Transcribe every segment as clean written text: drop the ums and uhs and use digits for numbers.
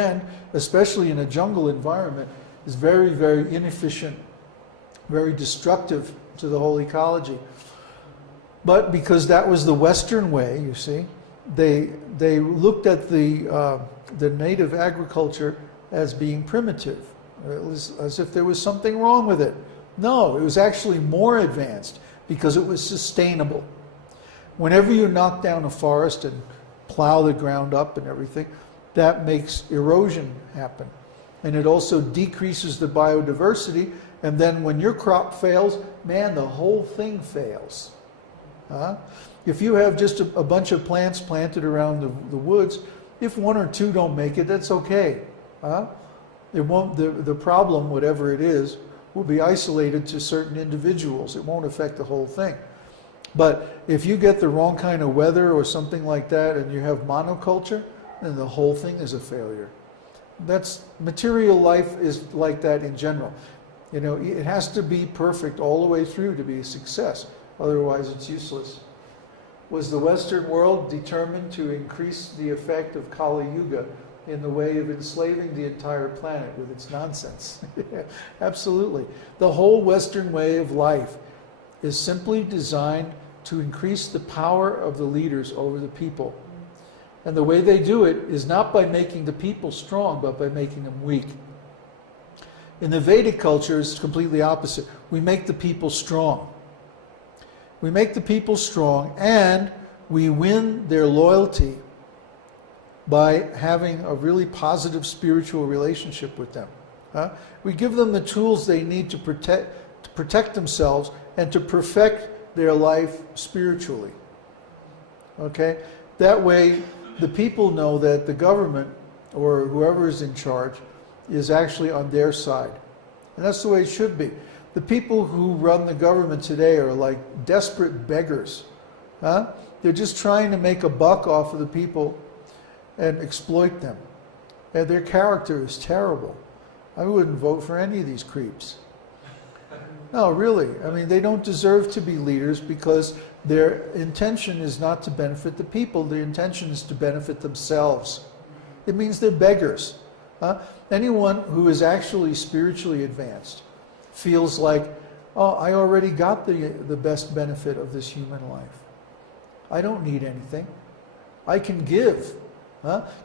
And especially in a jungle environment, is very, very inefficient, very destructive to the whole ecology. But because that was the Western way, you see, they looked at the native agriculture as being primitive. It was as if there was something wrong with it. No, it was actually more advanced because it was sustainable. Whenever you knock down a forest and plow the ground up and everything, that makes erosion happen. And it also decreases the biodiversity, and then when your crop fails, man, the whole thing fails. If you have just a bunch of plants planted around the woods, if one or two don't make it, that's okay. It won't, the problem, whatever it is, will be isolated to certain individuals. It won't affect the whole thing. But if you get the wrong kind of weather or something like that, and you have monoculture, then the whole thing is a failure. Material life is like that in general. You know, it has to be perfect all the way through to be a success. Otherwise, it's useless. Was the Western world determined to increase the effect of Kali Yuga in the way of enslaving the entire planet with its nonsense? Absolutely. The whole Western way of life is simply designed to increase the power of the leaders over the people. And the way they do it is not by making the people strong, but by making them weak. In the Vedic culture, it's completely opposite. We make the people strong. We make the people strong, and we win their loyalty by having a really positive spiritual relationship with them. We give them the tools they need to protect themselves and to perfect their life spiritually. Okay? That way, the people know that the government, or whoever is in charge, is actually on their side. And that's the way it should be. The people who run the government today are like desperate beggars. They're just trying to make a buck off of the people and exploit them. And their character is terrible. I wouldn't vote for any of these creeps. No, really. I mean, they don't deserve to be leaders because their intention is not to benefit the people. Their intention is to benefit themselves. It means they're beggars. Anyone who is actually spiritually advanced feels like, oh, I already got the best benefit of this human life. I don't need anything. I can give.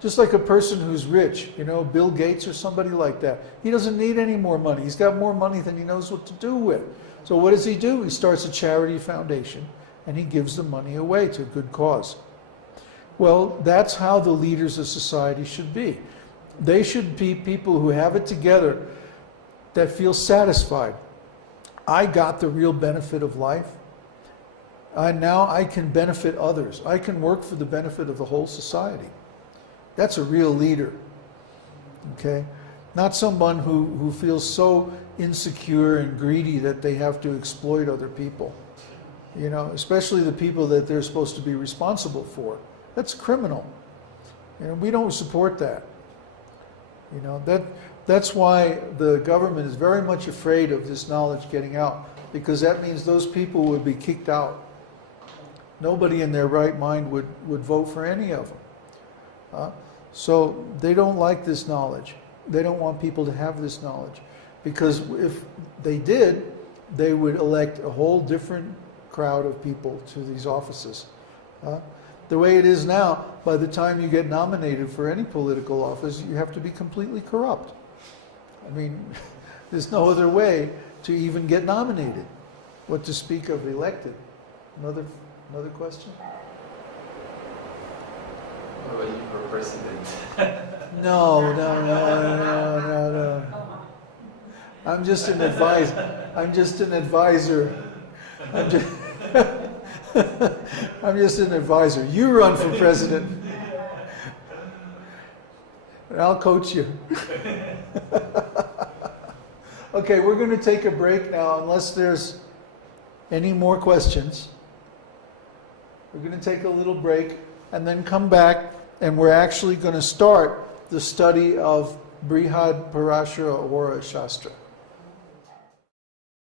Just like a person who's rich, you know, Bill Gates or somebody like that. He doesn't need any more money. He's got more money than he knows what to do with. So what does he do? He starts a charity foundation and he gives the money away to a good cause. Well, that's how the leaders of society should be. They should be people who have it together, that feel satisfied. I got the real benefit of life. Now I can benefit others. I can work for the benefit of the whole society. That's a real leader. Okay? Not someone who feels so insecure and greedy that they have to exploit other people. You know, especially the people that they're supposed to be responsible for. That's criminal. You know, we don't support that. You know, that's why the government is very much afraid of this knowledge getting out, because that means those people would be kicked out. Nobody in their right mind would vote for any of them. So they don't like this knowledge. They don't want people to have this knowledge, because if they did, they would elect a whole different crowd of people to these offices. The way it is now, by the time you get nominated for any political office, you have to be completely corrupt. I mean, there's no other way to even get nominated. What to speak of elected? Another question? What about you for president? No. I'm just an advisor. I'm just an advisor. I'm just an advisor. You run for president, and I'll coach you. Okay, we're going to take a break now, unless there's any more questions. We're going to take a little break and then come back, and we're actually going to start the study of Brihad Parashara Ahura Shastra.